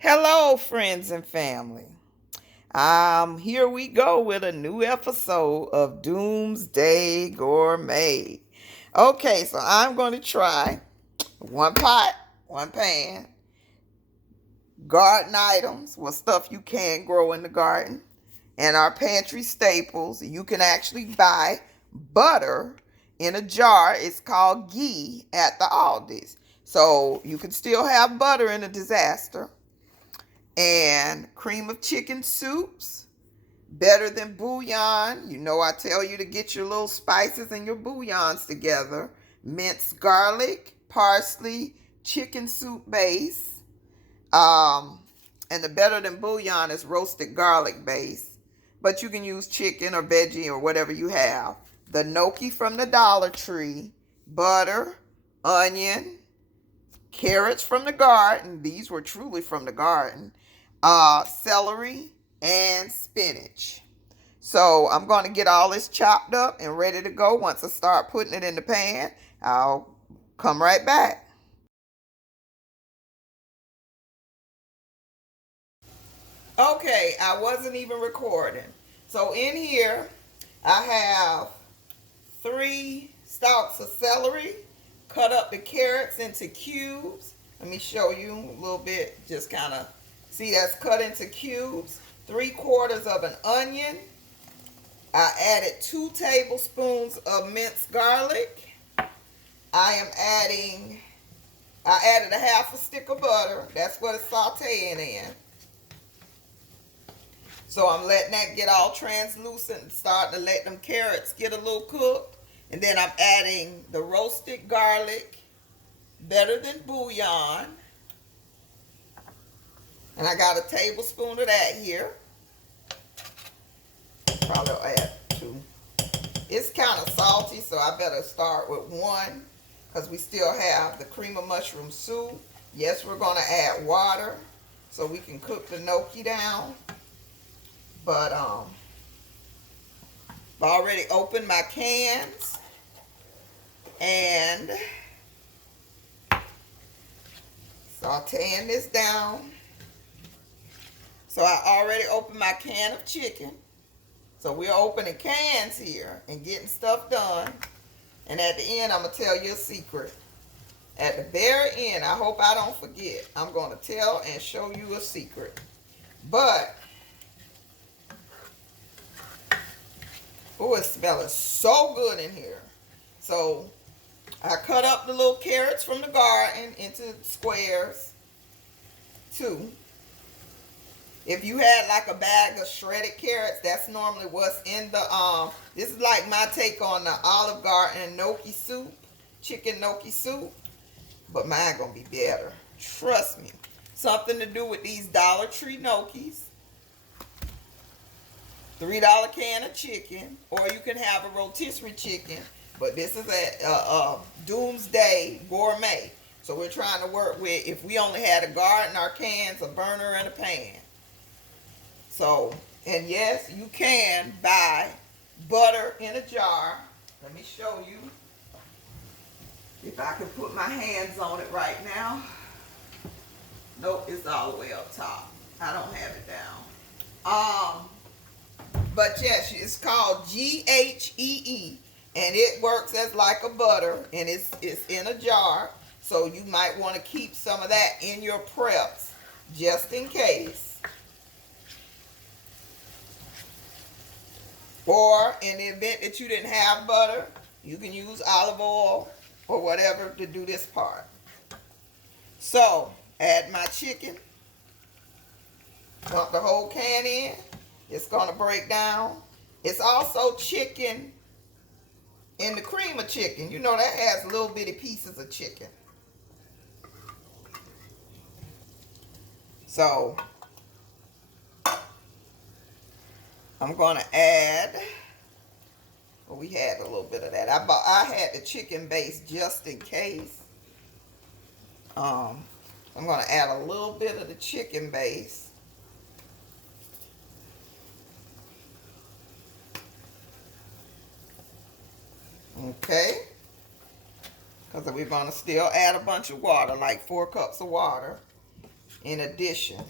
Hello, friends and family. Here we go with a new episode of Doomsday Gourmet. Okay, so I'm going to try one pot, one pan, garden items, stuff you can grow in the garden, and our pantry staples. You can actually buy butter in a jar. It's called ghee at the Aldi's. So you can still have butter in a disaster. And cream of chicken soups, better than bouillon. You know I tell you to get your little spices and your bouillons together. Minced garlic, parsley, chicken soup base. And the better than bouillon is roasted garlic base. But you can use chicken or veggie or whatever you have. The gnocchi from the Dollar Tree, butter, onion, carrots from the garden. These were truly from the garden. Celery and spinach. So I'm going to get all this chopped up and ready to go. Once I start putting it in the pan, I'll come right back. Okay, I wasn't even recording. So in here, I have 3 stalks of celery, cut up the carrots into cubes. Let me show you a little bit, just kind of see that's cut into cubes. 3/4 of an onion. I added 2 tablespoons of minced garlic. I added a half a stick of butter. That's what it's sauteing in. So I'm letting that get all translucent and starting to let them carrots get a little cooked. And then I'm adding the roasted garlic, better than bouillon. And I got a tablespoon of that here. Probably I'll add 2. It's kind of salty, so I better start with 1 because we still have the cream of mushroom soup. Yes, we're going to add water so we can cook the gnocchi down. But I've already opened my cans and sauteing this down. So I already opened my can of chicken. So we're opening cans here and getting stuff done. And at the end, I'm going to tell you a secret. At the very end, I hope I don't forget, I'm going to tell and show you a secret. But, oh, it's smelling so good in here. So I cut up the little carrots from the garden into squares. 2. If you had like a bag of shredded carrots, that's normally what's in the, this is like my take on the Olive Garden gnocchi soup, chicken gnocchi soup. But mine gonna be better. Trust me. Something to do with these Dollar Tree gnocchis. $3 can of chicken, or you can have a rotisserie chicken. But this is a Doomsday Gourmet. So we're trying to work with, if we only had a garden, our cans, a burner, and a pan. So, and yes, you can buy butter in a jar. Let me show you. If I can put my hands on it right now. Nope, it's all the way up top. I don't have it down. But yes, it's called GHEE. And it works as like a butter. And it's in a jar. So you might want to keep some of that in your preps. Just in case. Or in the event that you didn't have butter, you can use olive oil or whatever to do this part. So, add my chicken. Dump the whole can in. It's going to break down. It's also chicken in the cream of chicken. You know that has little bitty pieces of chicken. So, I'm going to add, well, we had a little bit of that. I had the chicken base just in case. I'm going to add a little bit of the chicken base. Okay. Because we're going to still add a bunch of water, like 4 cups of water. in addition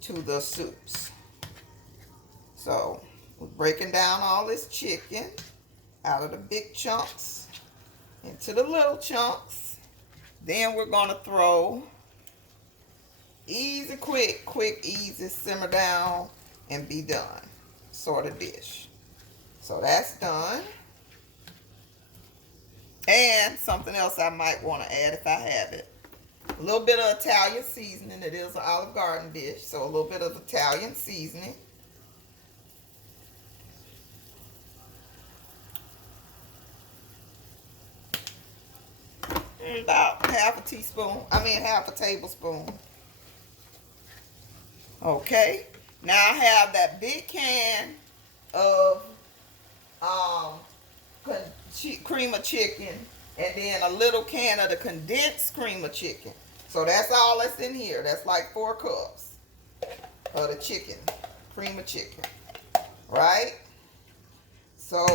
to the soups. So we're breaking down all this chicken out of the big chunks into the little chunks. Then we're going to throw easy, quick, easy, simmer down and be done sort of dish. So that's done. And something else I might want to add if I have it. A little bit of Italian seasoning. It is an Olive Garden dish, so a little bit of Italian seasoning. About half a tablespoon. Okay. Now I have that big can of cream of chicken, and then a little can of the condensed cream of chicken. So that's all that's in here. That's like 4 cups of the chicken, cream of chicken, right? So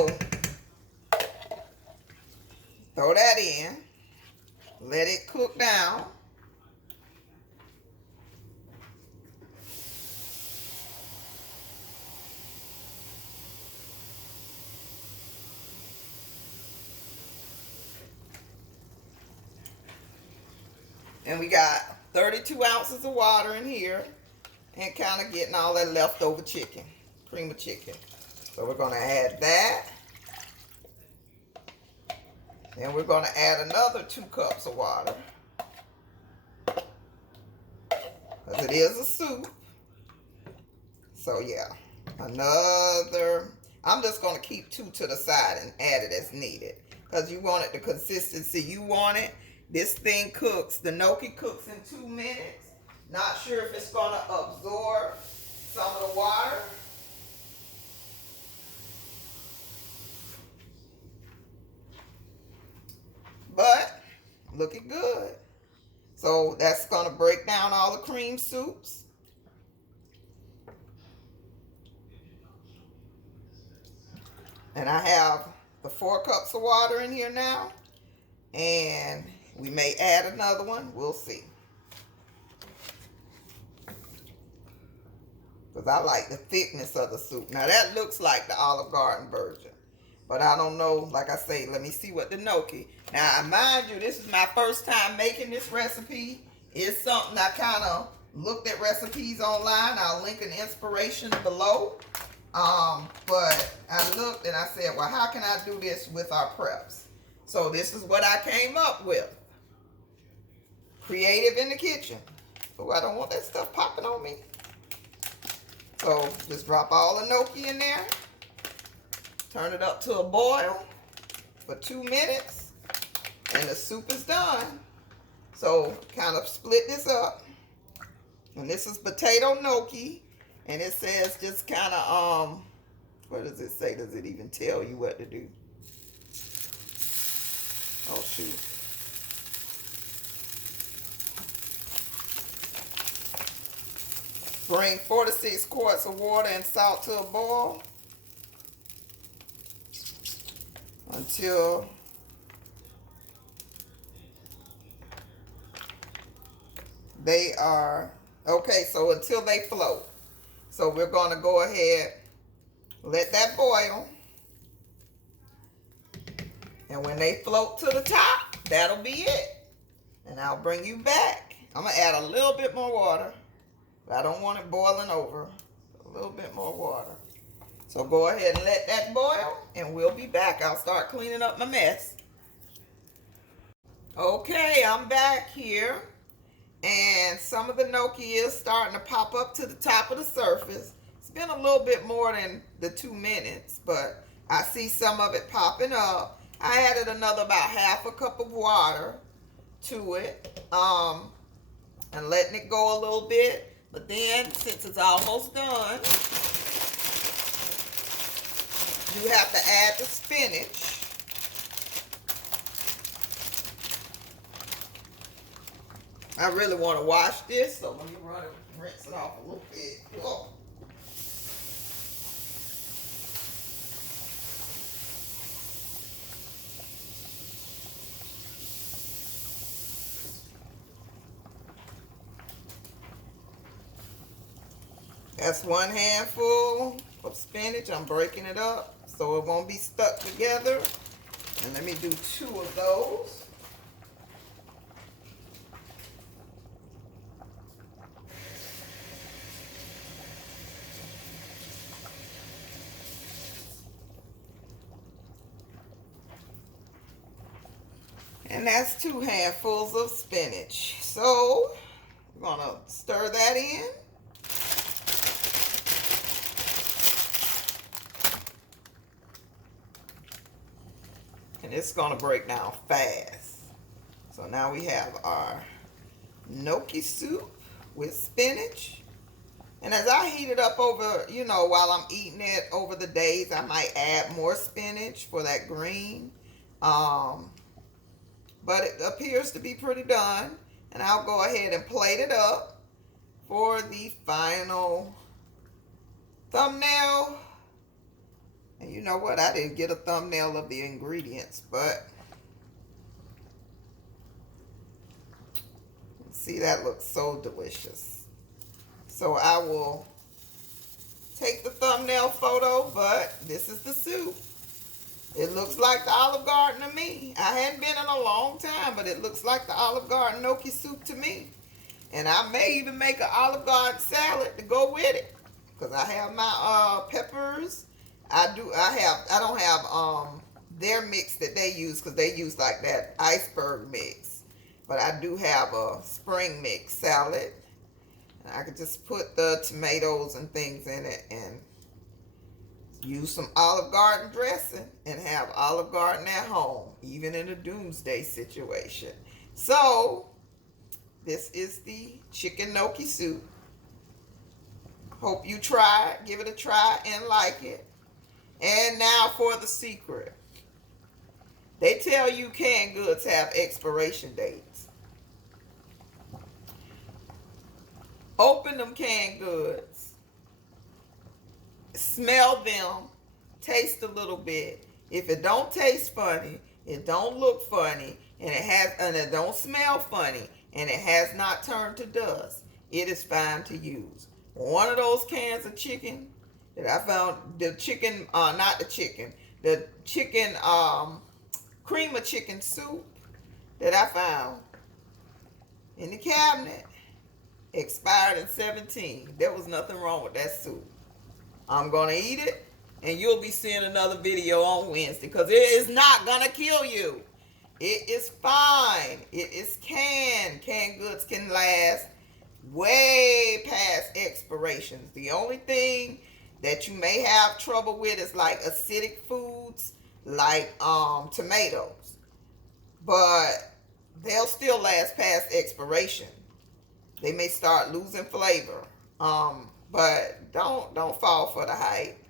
throw that in, let it cook down. And we got 32 ounces of water in here, and kind of getting all that leftover chicken, cream of chicken. So we're going to add that. Then we're going to add another 2 cups of water, because it is a soup. So yeah, another. I'm just going to keep 2 to the side and add it as needed, because you want it the consistency you want it. This thing cooks, the gnocchi cooks in 2 minutes. Not sure if it's going to absorb some of the water. But looking good. So that's going to break down all the cream soups. And I have the 4 cups of water in here now. And we may add another one. We'll see. Because I like the thickness of the soup. Now that looks like the Olive Garden version. But I don't know. Like I say, let me see what the gnocchi. Now, mind you, this is my first time making this recipe. It's something I kind of looked at recipes online. I'll link an inspiration below. But I looked and I said, well, how can I do this with our preps? So this is what I came up with. Creative in the kitchen. Oh, I don't want that stuff popping on me. So just drop all the gnocchi in there. Turn it up to a boil for 2 minutes. And the soup is done. So kind of split this up. And this is potato gnocchi. And it says just kind of, what does it say? Does it even tell you what to do? Oh, shoot. Bring 4 to 6 quarts of water and salt to a boil until they are, okay, so until they float. So we're going to go ahead, let that boil. And when they float to the top, that'll be it. And I'll bring you back. I'm going to add a little bit more water. But I don't want it boiling over. A little bit more water. So go ahead and let that boil, and we'll be back. I'll start cleaning up my mess. Okay, I'm back here. And some of the gnocchi is starting to pop up to the top of the surface. It's been a little bit more than the 2 minutes, but I see some of it popping up. I added another about half a cup of water to it, and letting it go a little bit. But then, since it's almost done, you have to add the spinach. I really want to wash this, so let me rinse it off a little bit. Whoa. That's 1 handful of spinach. I'm breaking it up so it won't be stuck together. And let me do 2 of those. And that's 2 handfuls of spinach. So we're gonna stir that in. And it's gonna break down fast. So now we have our gnocchi soup with spinach. And as I heat it up over, you know, while I'm eating it over the days, I might add more spinach for that green. But it appears to be pretty done. And I'll go ahead and plate it up for the final thumbnail. And you know what? I didn't get a thumbnail of the ingredients, but see, that looks so delicious. So I will take the thumbnail photo, but this is the soup. It looks like the Olive Garden to me. I hadn't been in a long time, but it looks like the Olive Garden gnocchi soup to me. And I may even make an Olive Garden salad to go with it, because I have my peppers. I don't have their mix that they use, because they use like that iceberg mix. But I do have a spring mix salad. And I could just put the tomatoes and things in it and use some Olive Garden dressing and have Olive Garden at home, even in a Doomsday situation. So this is the chicken gnocchi soup. Hope you try it, give it a try and like it. And now for the secret. They tell you canned goods have expiration dates. Open them canned goods. Smell them. Taste a little bit. If it don't taste funny, it don't look funny, and it don't smell funny, and it has not turned to dust, it is fine to use. One of those cans of chicken that I found, the chicken cream of chicken soup that I found in the cabinet expired in 2017. There was nothing wrong with that soup. I'm gonna eat it, and you'll be seeing another video on Wednesday, because it is not gonna kill you. It is fine. It is canned. Canned goods can last way past expirations. The only thing that you may have trouble with is like acidic foods, like tomatoes, but they'll still last past expiration. They may start losing flavor, but don't fall for the hype.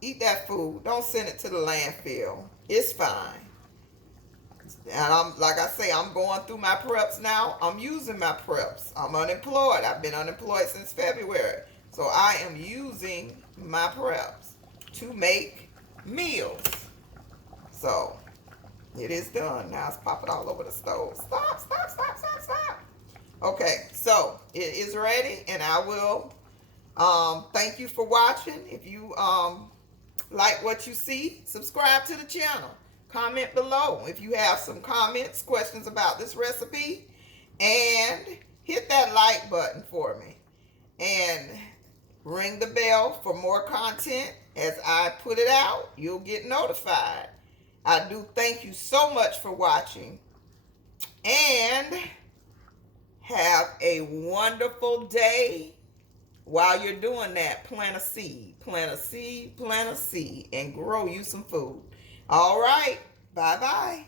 Eat that food. Don't send it to the landfill. It's fine. And like I say, I'm going through my preps now. I'm using my preps. I'm unemployed. I've been unemployed since February. So I am using my preps to make meals. So it is done. Now it's popping all over the stove. Stop. Okay, so it is ready, and I will thank you for watching. If you like what you see, subscribe to the channel. Comment below if you have some comments, questions about this recipe, and hit that like button for me. And ring the bell for more content. As I put it out, you'll get notified. I do thank you so much for watching, and have a wonderful day. While you're doing that, plant a seed, and grow you some food. All right, bye-bye.